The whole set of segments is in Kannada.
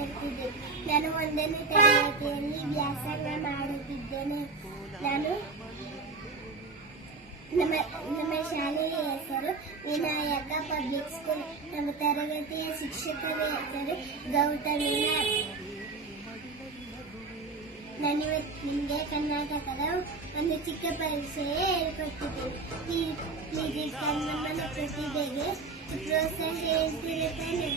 ಮಾತನಾಡುತ್ತಿದ್ದೆ. ನಾನು 1ನೇ ತರಗತಿಯಲ್ಲಿ ವ್ಯಾಸಂಗ ಮಾಡುತ್ತಿದ್ದೇನೆ. ನಮ್ಮ ಶಾಲೆಯ ಹೆಸರು ವಿನಾಯಕ ಪಬ್ಲಿಕ್ ಸ್ಕೂಲ್. ನಮ್ಮ ತರಗತಿಯ ಶಿಕ್ಷಕರ ಹೆಸರು ಗೌತಮಿನಾಥ್. ನಾನಿವತ್ತು ನಿಮಗೆ ಕರ್ನಾಟಕದ ಒಂದು ಚಿಕ್ಕ ಪರಿಚಯ ಹೇಳಿಕೊಟ್ಟಿದ್ದೇನೆ. ಪ್ಲೀಸ್ ಕನ್ನಡ ಪ್ರತಿಭೆಗೆ ಪ್ರೋತ್ಸಾಹ ಹೇಳ್ತಿರುತ್ತಾನೆ.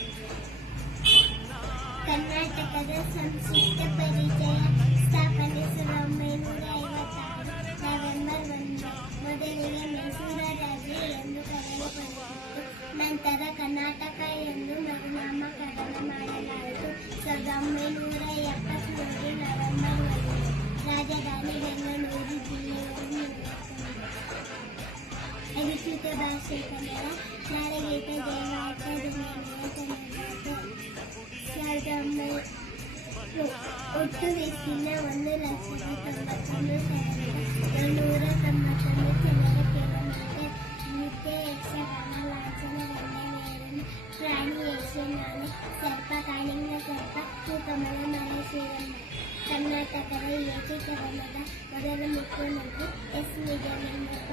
ಕರ್ನಾಟಕದ ಸಂಕ್ಷಿಪ್ತ ಪರಿಚಯ. ಸ್ಥಾಪನೆ 1956 ನವೆಂಬರ್ 1. ಮೊದಲಿಗೆ ಮೈಸೂರು ರಾಜ್ಯ ಎಂದು ಕರೆಯಲ್ಪಡುತ್ತಿತ್ತು. ನಂತರ ಕರ್ನಾಟಕ ಎಂದು ಮರುನಾಮಕರಣ ಮಾಡಲಾಯಿತು. 1973 ನವೆಂಬರ್ 1. ರಾಜಧಾನಿ ಬೆಂಗಳೂರು. ಜಿಲ್ಲೆಯನ್ನು ಅಧಿಕೃತ ಭಾಷೆ ಕನ್ನಡ. ನಾಡಗೀತ ಜಯವಾರ್ತ ಒಟ್ಟು ವಿಸ್ತೀರ್ಣ 1,91,791 ಚದರ ಕಿಲೋಮೀಟರ್. ನೃತ್ಯ, ಯಕ್ಷಗಾನ, ಲಾಂಛನ, ರಂಗನೇರನ್ನು, ಪ್ರಾಣಿ, ಯಕ್ಷಗಾನ, ಸರ್ಪ, ಕಾಳಿಂಗ ಸರ್ಪ, ಕಮಲ, ಮಹೇಶ್ವರಮ್ಮ. ಕರ್ನಾಟಕದ ಏಕೀಕರಣದ ಮೊದಲ ಮುಖ್ಯಮಂತ್ರಿ ಎಸ್. ನಿಜಲಿಂಗಪ್ಪ.